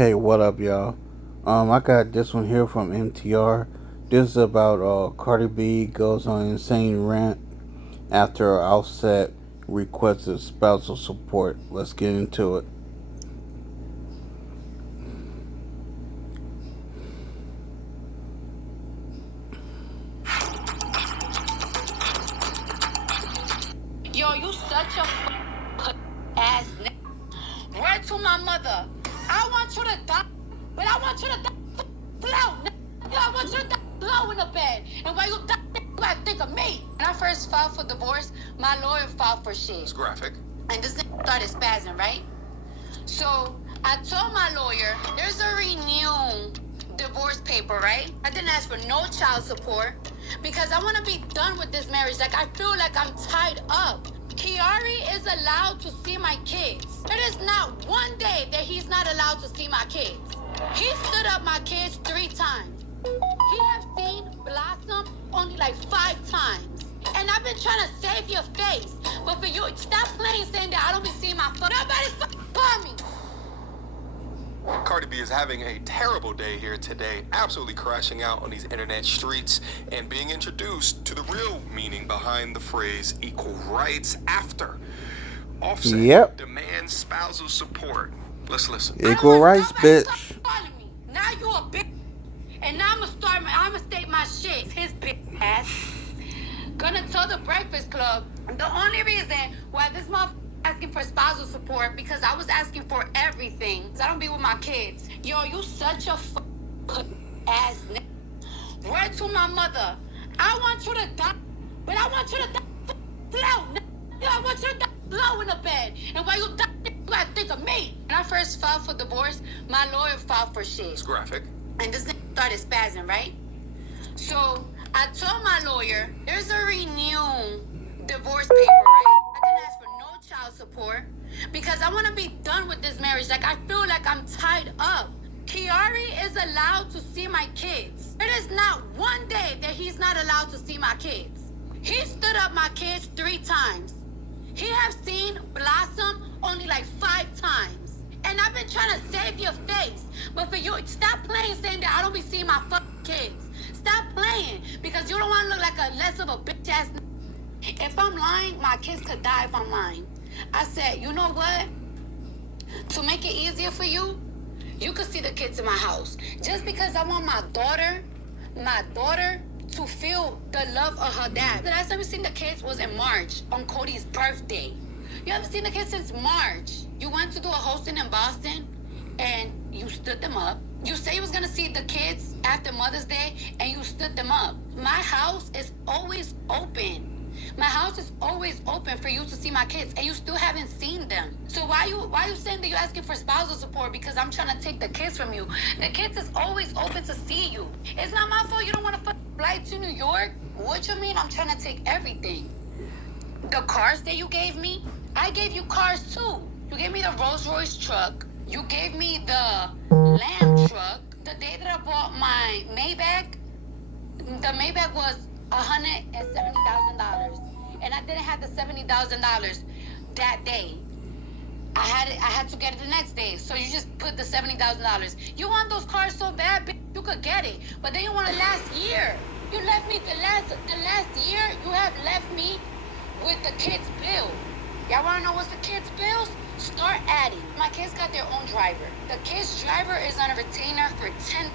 Hey, what up, y'all? I got this one here from MTR. This is about Cardi B goes on insane rant after Offset requested spousal support. Let's get into it. Yo, you such a ass nigga. Word to my mother. I want you to die, but I want you to die slow. Nigga. I want you to die slow in the bed. And while you die, you gotta think of me. When I first filed for divorce, my lawyer filed for shit. It's graphic. And this nigga started spazzing, right? So I told my lawyer, there's a renewed divorce paper, right? I didn't ask for no child support because I want to be done with this marriage. Like, I feel like I'm tied up. Kiari is allowed to see my kids. There is not one day that he's not allowed to see my kids. He stood up my kids 3 times. He has seen Blossom only like 5 times. And I've been trying to save your face. But for you, stop playing saying that I don't be seeing my phone. Nobody call me. Cardi B is having a terrible day here today, absolutely crashing out on these internet streets and being introduced to the real meaning behind the phrase equal rights after Offset Yep. demands spousal support. Let's listen. Equal rights, bitch. Me. Now you a bitch. And now I'm gonna state my shit. His bitch ass. Gonna tell the Breakfast Club the only reason why this motherfucker asking for spousal support because I was asking for everything. I don't be with my kids. Yo, you such a ass nigga. Word to my mother. I want you to die, but I want you to die slow. I want you to die slow in the bed. And while you die, you gotta think of me. When I first filed for divorce, my lawyer filed for shit. It's graphic. And this nigga started spazzing, right? So I told my lawyer, there's a renewed divorce paper, right? I didn't ask for no child support because I want to be done with this marriage. Like, I feel like I'm tied up. Kiari is allowed to see my kids. There is not one day that he's not allowed to see my kids. He stood up my kids 3 times. He has seen Blossom only like 5 times. And I've been trying to save your face. But for you, stop playing saying that I don't be seeing my fucking kids. Stop playing because you don't want to look like a less of a bitch ass. If I'm lying, my kids could die if I'm lying. I said, you know what? To make it easier for you, you could see the kids in my house. Just because I want my daughter to feel the love of her dad. The last time we seen the kids was in March on Cody's birthday. You haven't seen the kids since March. You went to do a hosting in Boston and you stood them up. You say you was gonna see the kids after Mother's Day and you stood them up. My house is always open. My house is always open for you to see my kids, and you still haven't seen them. So why you saying that you're asking for spousal support because I'm trying to take the kids from you? The kids is always open to see you. It's not my fault you don't want to fly to New York. What you mean I'm trying to take everything? The cars that you gave me, I gave you cars too. You gave me the Rolls Royce truck. You gave me the Lamb truck. The day that I bought my Maybach, the Maybach was $170,000, and I didn't have the $70,000 that day. I had to get it the next day. So you just put the $70,000. You want those cars so bad, bitch, you could get it. But then you want it last year. You left me the last year. You have left me with the kids' bill. Y'all wanna know what's the kids' bills? Start adding. My kids got their own driver. The kids' driver is on a retainer for $10,000 a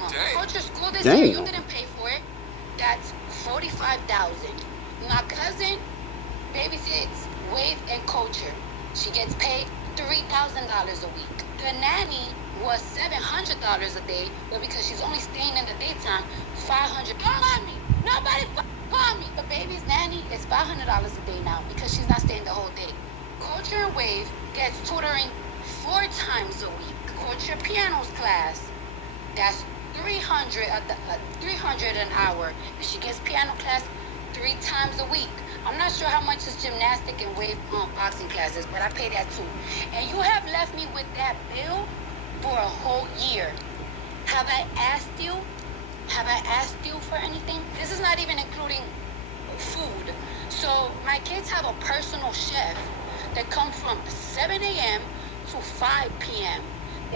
month. Dang. Culture school this year, you didn't pay for it. That's $45,000. My cousin babysits Wave and Culture. She gets paid $3,000 a week. The nanny was $700 a day, but because she's only staying in the daytime, $500. Call me. Nobody call me. The baby's nanny is $500 a day now because she's not staying the whole day. Culture and Wave gets tutoring 4 times a week. Culture pianos class. That's $300 an hour. And she gets piano class 3 times a week. I'm not sure how much is gymnastic and wave boxing classes, but I pay that too. And you have left me with that bill for a whole year. Have I asked you? Have I asked you for anything? This is not even including food. So my kids have a personal chef that comes from 7 a.m. to 5 p.m.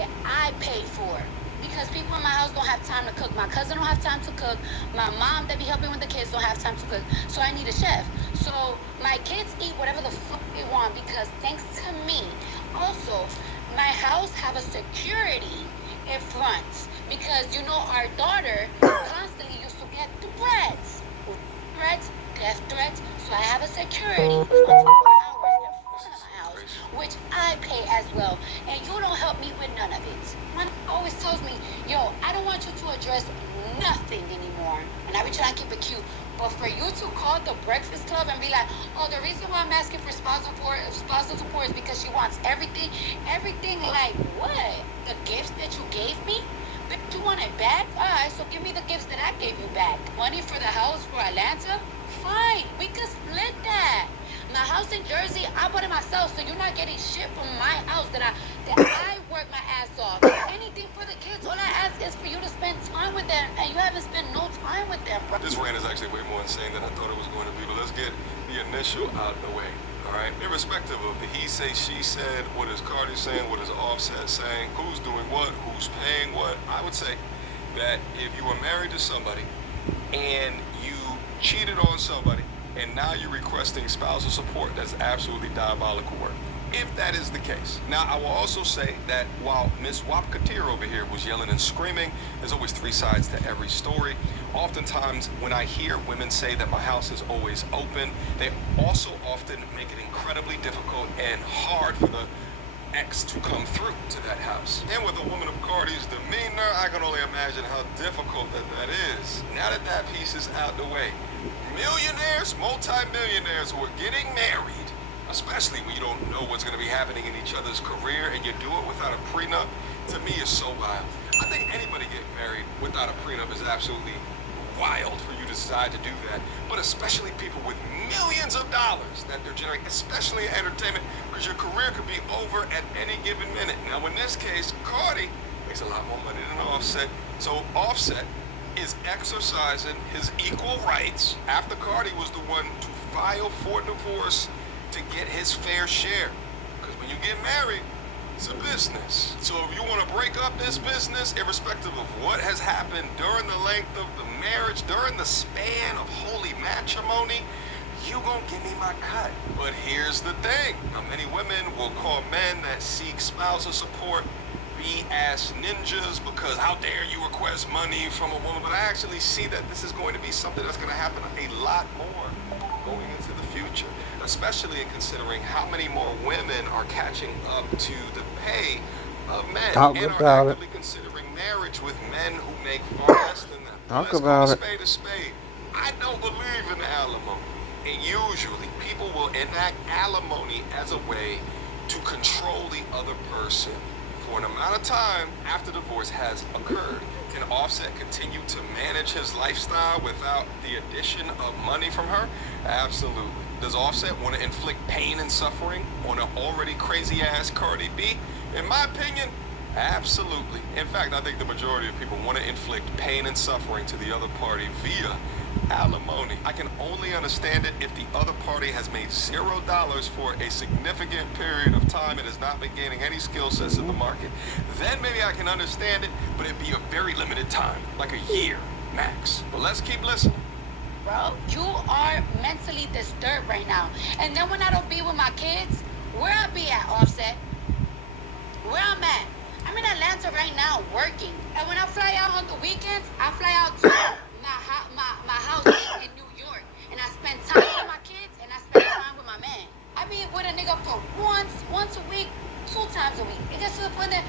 that I paid for. Because people in my house don't have time to cook. My cousin don't have time to cook. My mom that be helping with the kids don't have time to cook. So I need a chef. So my kids eat whatever the fuck they want because thanks to me. Also, my house have a security in front. Because you know our daughter constantly used to get threats. Death threats. So I have a security 24 hours in front of my house, which I pay as well. And you don't help me with none of it. My always tells me, yo, I don't want you to address nothing anymore. And I be trying to keep it cute. But for you to call the Breakfast Club and be like, oh, the reason why I'm asking for spousal support is because she wants everything. Everything like what? The gifts that you gave me? But you want it back? Alright, so give me the gifts that I gave you back. Money for the house for Atlanta? Fine, we could split that. My house in Jersey, I bought it myself, so you're not getting shit from my house that I work my ass off. Anything for the kids, all I ask is for you to spend time with them, and you haven't spent no time with them, bro. This rant is actually way more insane than I thought it was going to be, but let's get the initial out of the way. All right, irrespective of the he say, she said, what is Cardi saying, what is Offset saying, who's doing what, who's paying what, I would say that if you were married to somebody and you cheated on somebody and now you're requesting spousal support, that's absolutely diabolical work. If that is the case. Now, I will also say that while Miss Wapkatir over here was yelling and screaming, there's always three sides to every story. Oftentimes, when I hear women say that my house is always open, they also often make it incredibly difficult and hard for the ex to come through to that house. And with a woman of Cardi's demeanor, I can only imagine how difficult that is. Now that that piece is out the way, millionaires, multi-millionaires who are getting married, especially when you don't know what's going to be happening in each other's career and you do it without a prenup, to me is so wild. I think anybody getting married without a prenup is absolutely wild for you to decide to do that, but especially people with millions of dollars that they're generating, especially in entertainment, because your career could be over at any given minute. Now, in this case, Cardi makes a lot more money than Offset, so Offset is exercising his equal rights after Cardi was the one to file for divorce to get his fair share. Because when you get married, it's a business. So if you want to break up this business, irrespective of what has happened during the length of the marriage, during the span of holy matrimony, you gonna give me my cut. But here's the thing. Now, many women will call men that seek spousal support B-ass ninjas because how dare you request money from a woman. But I actually see that this is going to be something that's going to happen a lot more going into the future, especially in considering how many more women are catching up to the pay of men Talk and are about it. actively considering marriage with men who make far less than them. Talk Let's about call it. a spade. I don't believe in alimony. And usually people will enact alimony as a way to control the other person for an amount of time after divorce has occurred. Can Offset continue to manage his lifestyle without the addition of money from her? Absolutely. Does Offset want to inflict pain and suffering on an already crazy ass Cardi B? In my opinion, absolutely. In fact, I think the majority of people want to inflict pain and suffering to the other party via alimony. I can only understand it if the other party has made $0 for a significant period of time and has not been gaining any skill sets in the market. Then maybe I can understand it, but it'd be a very limited time, like a year max. But let's keep listening. Bro, you are mentally disturbed right now. And then when I don't be with my kids, where I be at, Offset? Where I'm at? I'm in Atlanta right now working. And when I fly out on the weekends, I fly out to my house in New York. And I spend time with my kids and I spend time with my man. I be with a nigga for once a week, 2 times a week. It gets to the point that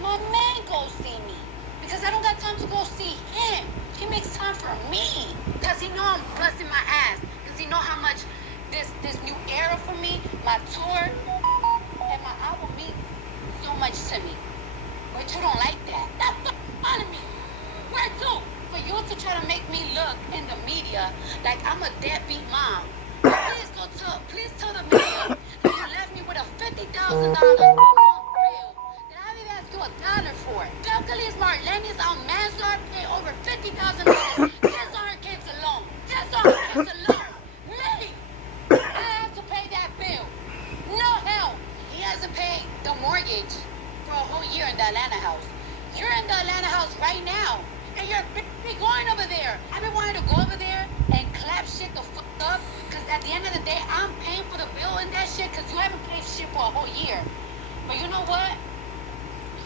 my man goes see me. Because I don't got time to go see him. He makes time for me. Because he know I'm busting my ass. Because he know how much this new era for me, my tour, and my album means so much to me. But you don't like that. That's fun of me. Where to? For you to try to make me look in the media like I'm a deadbeat mom. Please tell the media that you left me with a $50,000 bill that I didn't ask you $1 for. Calculus Marlenis on Mansard pay over $50,000 just on her kids alone. Just on her kids alone. Me! I have to pay that bill. No hell. He hasn't paid the mortgage for a whole year in the Atlanta house. You're in the Atlanta house right now. And you're going over there. I've been wanting to go over there and clap shit the fuck up. Because at the end of the day, I'm paying for the bill and that shit. Because you haven't paid shit for a whole year. But you know what?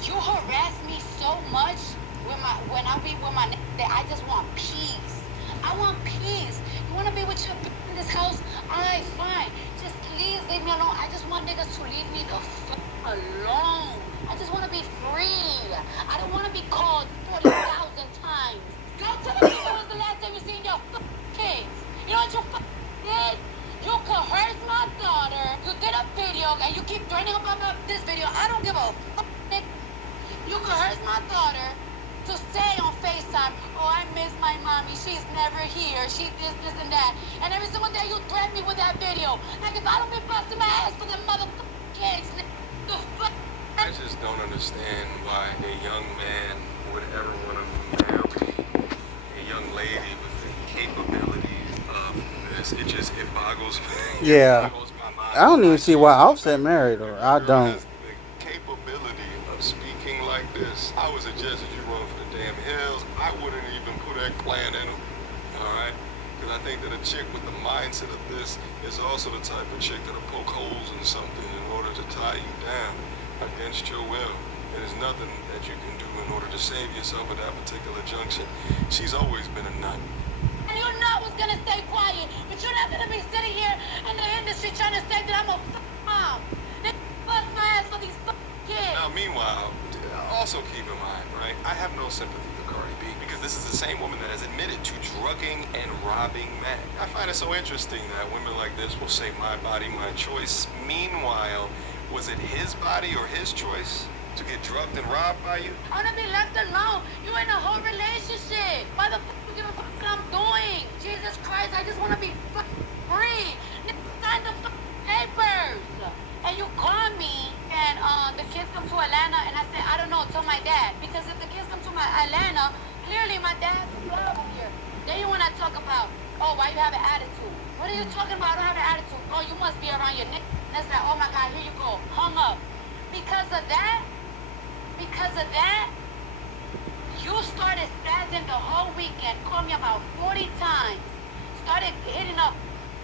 You harass me so much when I be with my nigga that I just want peace. I want peace. You want to be with your in this house? Alright, fine. Just please leave me alone. I just want niggas to leave me the fuck alone. I just want to be free. I don't want to be called 40,000 times. Go tell me when was the last time you seen your kids. You know what you did? You coerced my daughter. You did a video and you keep threatening about this video. I don't give a fuck. You coerced my daughter to say on FaceTime, oh, I miss my mommy. She's never here. She this, and that. And every single day you threaten me with that video. Like if I don't be busting my ass for them motherfucking kids, the fuck. I just don't understand why a young man would ever want to marry a young lady with the capabilities of this. It boggles me. Yeah. It boggles my mind. I don't even see why Offset married her. I don't. Has the capability of speaking like this. I was a judge if you run for the damn hills. I wouldn't even put eggplant in them. Alright? Because I think that a chick with the mindset of this is also the type of chick that'll poke holes in something in order to tie you down against your will. And there's nothing that you can do in order to save yourself at that particular junction. She's always been a nut. And you know I was gonna stay quiet, but you're not gonna be sitting here in the industry trying to say that I'm a mom. They bust my ass for these kids. Now, meanwhile, also keep in mind, right? I have no sympathy for Cardi B because this is the same woman that has admitted to drugging and robbing men. I find it so interesting that women like this will say, my body, my choice. Meanwhile, was it his body or his choice to get drugged and robbed by you? I wanna be left alone. You in a whole relationship. Why the fuck you give a fuck what I'm doing? Jesus Christ, I just wanna be free. Sign the papers. And you call me and the kids come to Atlanta and I say, I don't know, tell my dad. Because if the kids come to my Atlanta, clearly my dad's a problem here. Then you wanna talk about, oh, why you have an attitude? What are you talking about? I don't have an attitude. Oh, you must be around your nigga. That's like, oh my God, here you go, hung up. Because of that, you started spazzing the whole weekend, called me about 40 times, started hitting up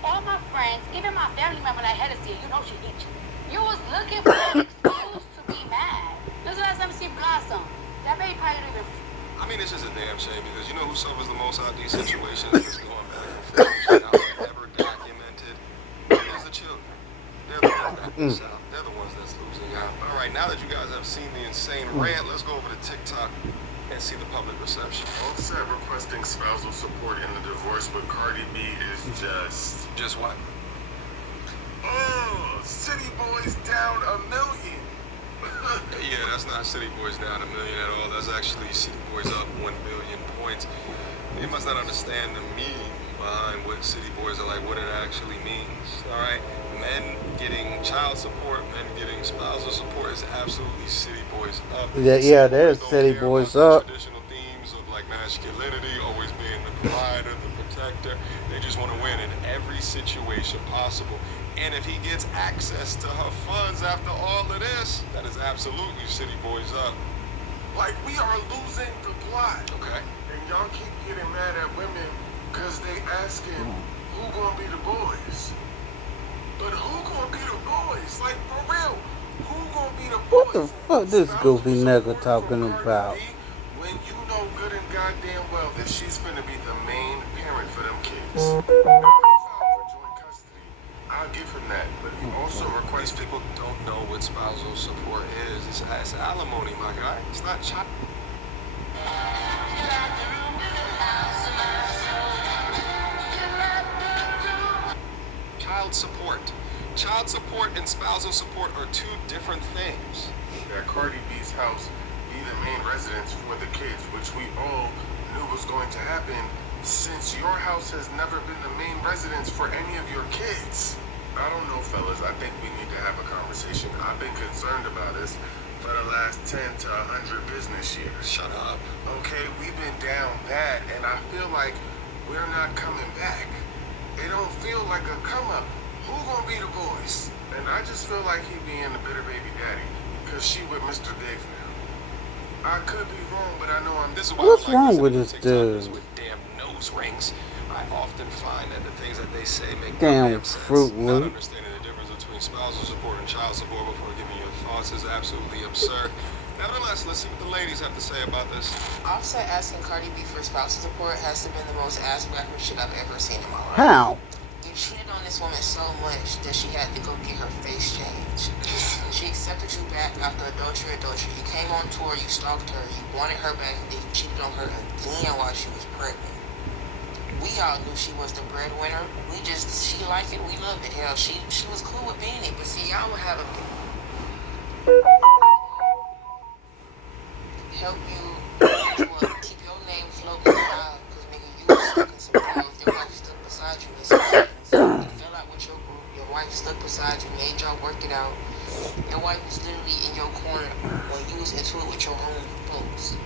all my friends, even my family member like Hennessy, you know she hates you. You was looking for an excuse to be mad. This is the last time you see Blossom. That baby probably don't even... I mean, it's just a damn shame because you know who suffers the most out of these situations is going back and forth. Now, ever documented is the children. They're the ones that miss out. They're the ones that's losing out. All right, now that you guys have seen the insane rant, let's go over to TikTok and see the public reception. Offset requesting spousal support in the divorce with Cardi B is Just what? oh, City Boys down $1 million. Yeah, that's not City Boys down $1 million at all. That's actually City Boys up 1 billion points. You must not understand the meaning behind what City Boys are like, what it actually means. All right, men getting child support, men getting spousal support is absolutely City Boys up. Yeah, there's City Boys up. Traditional themes of like masculinity, always being the provider, the protector. They just want to win in every situation possible. And if he gets access to her funds after all of this, that is absolutely City Boys up. Like, we are losing the plot. Okay. And y'all keep getting mad at women because they asking who gonna be the boys. But who gonna be the boys? Like, for real, who gonna be the boys? What the fuck this goofy Spousal nigga support talking from Cardi about? B, when you know good and goddamn well that she's gonna be the main parent for them kids. Now, he filed for joint custody. I'll give him that. But he also These requested... people don't know what spousal support is. It's alimony, my guy. It's not child. Child support. Child support and spousal support are two different things. that Cardi B's house be the main residence for the kids, which we all knew was going to happen since your house has never been the main residence for any of your kids. I don't know, fellas. I think we need to have a conversation. I've been concerned about this for the last 10 to 100 business years. Shut up. Okay, we've been down bad, and I feel like we're not coming back. It don't feel like a come up. Who gonna be the boys? And I just feel like he being the bitter baby daddy, cause she with Mr. Biggs now. I could be wrong, but I know I'm. This is why I What's don't like wrong using with the this TikTokers dude? with damn nose rings. I often find that the things that they say make no Damn damn sense. Fruit Not Loop. understanding the difference between spousal support and child support before giving your thoughts is absolutely absurd. Nevertheless, let's see what the ladies have to say about this. Offset asking Cardi B for spousal support has to been the most ass backwards shit I've ever seen in my life. How? You cheated on this woman so much that she had to go get her face changed. She accepted you back after adultery. You came on tour, you stalked her, you wanted her back, and then you cheated on her again while she was pregnant. We all knew she was the breadwinner. She liked it, we loved it. Hell, she was cool with being it. But see, y'all would have a help you keep your name floating around, because nigga, you was stuck in some clothes. Your wife stood beside you in some things. You fell out with your group. Your wife stood beside you, made y'all work it out. Your wife was literally in your corner when you was into it with your own folks.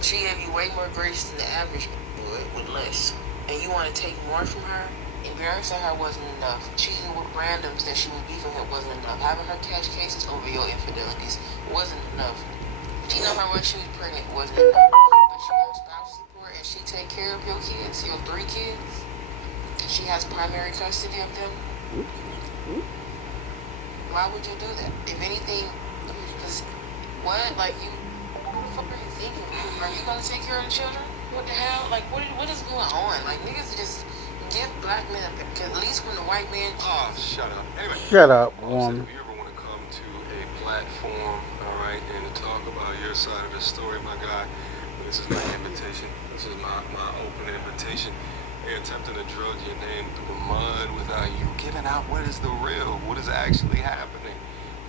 She gave you way more grace than the average would with less. And you want to take more from her? Embarrassing her wasn't enough. Cheating with randoms that she was beefing with wasn't enough. Having her catch cases over your infidelities wasn't enough. She know how much she was pregnant wasn't enough. But she got spousal support and she take care of your kids, your 3 kids. She has primary custody of them. Why would you do that? If anything, because what? Like you, what the fuck are you thinking? Are you gonna take care of the children? What the hell? Like what is going on? Like niggas just give black men a at least when the white man. Oh, shut up. Anyway, Shut up, Offset, woman. if you ever want to come to a platform, all right, and to talk about your side of the story, my guy, this is my invitation. This is my open invitation. They're attempting to drug your name through the mud without you giving out what is the real, what is actually happening.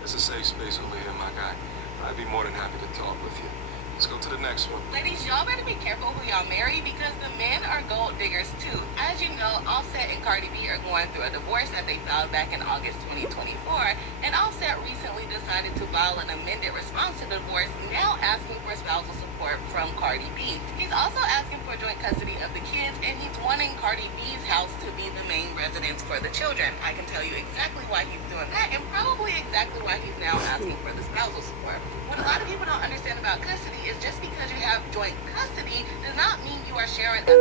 It's a safe space over here, my guy. I'd be more than happy to talk with you. Let's go to the next one. Ladies, y'all better be careful who y'all marry because the men are gold diggers too. As you know, Offset and Cardi B are going through a divorce that they filed back in August 2024, and Offset recently decided to file an amended response to the divorce, now asking for spousal support from Cardi B. He's also asking for joint custody of the kids, and he's wanting Cardi B's house to be the main residence for the children. I can tell you exactly why he's doing that, and probably exactly why he's now asking for the spousal support. What a lot of people don't understand about custody is just because you have joint custody does not mean you are sharing a 50-50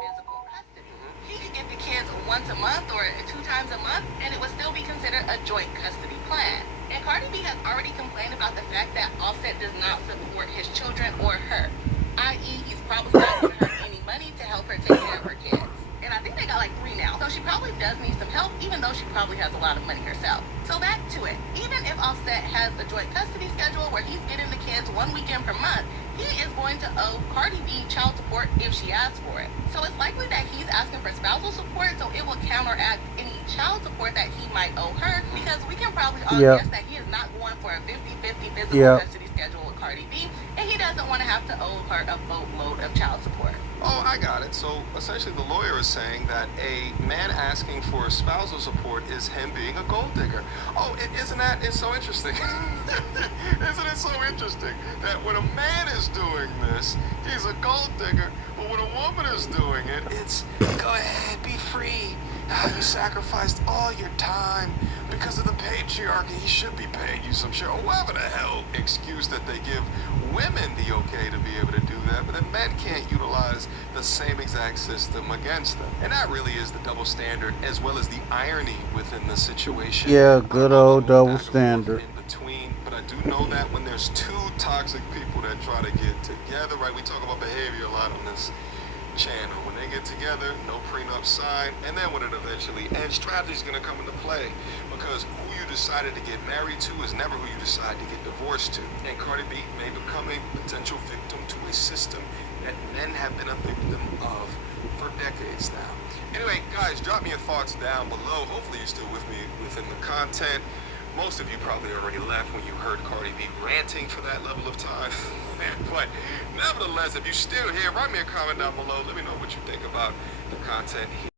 physical custody. He could get the kids once a month or 2 times a month, and it would still be considered a joint custody plan. And Cardi B has already complained about the fact that Offset does not support his children or her, i.e. he's probably not giving her any money to help her take care of her kids. And I think they got like 3 now. So she probably does need some help, even though she probably has a lot of money herself. So back to it. Even if Offset has a joint custody schedule where he's getting the kids 1 weekend per month, he is going to owe Cardi B child support if she asks for it. So it's likely that he's asking for spousal support, so it will counteract any child support that he might owe her, because we can probably all guess that he is not going for a 50-50 physical custody schedule with Cardi B, and he doesn't want to have to owe her a boatload of child support. Oh, I got it. So essentially the lawyer is saying that a man asking for spousal support is him being a gold digger. Oh, isn't that, it's so interesting. Isn't it so interesting that when a man is doing this, he's a gold digger, but when a woman is doing it, it's go ahead, be free. You sacrificed all your time because of the patriarchy. He should be paying you some shit, or whatever the hell excuse that they give women the okay to be able to do that, but then men can't utilize the same exact system against them. And that really is the double standard, as well as the irony within the situation. Yeah, good old double standard. In between, but I do know that when there's 2 toxic people that try to get together, right? We talk about behavior a lot on this channel. When they get together, no prenup signed, and then when it eventually ends, strategy is going to come into play, because who you decided to get married to is never who you decide to get divorced to. And Cardi B may become a potential victim to a system that men have been a victim of for decades now. Anyway, guys, drop me your thoughts down below. Hopefully you're still with me within the content. Most of you probably already left when you heard Cardi B ranting for that level of time. But nevertheless, if you're still here, write me a comment down below. Let me know what you think about the content here.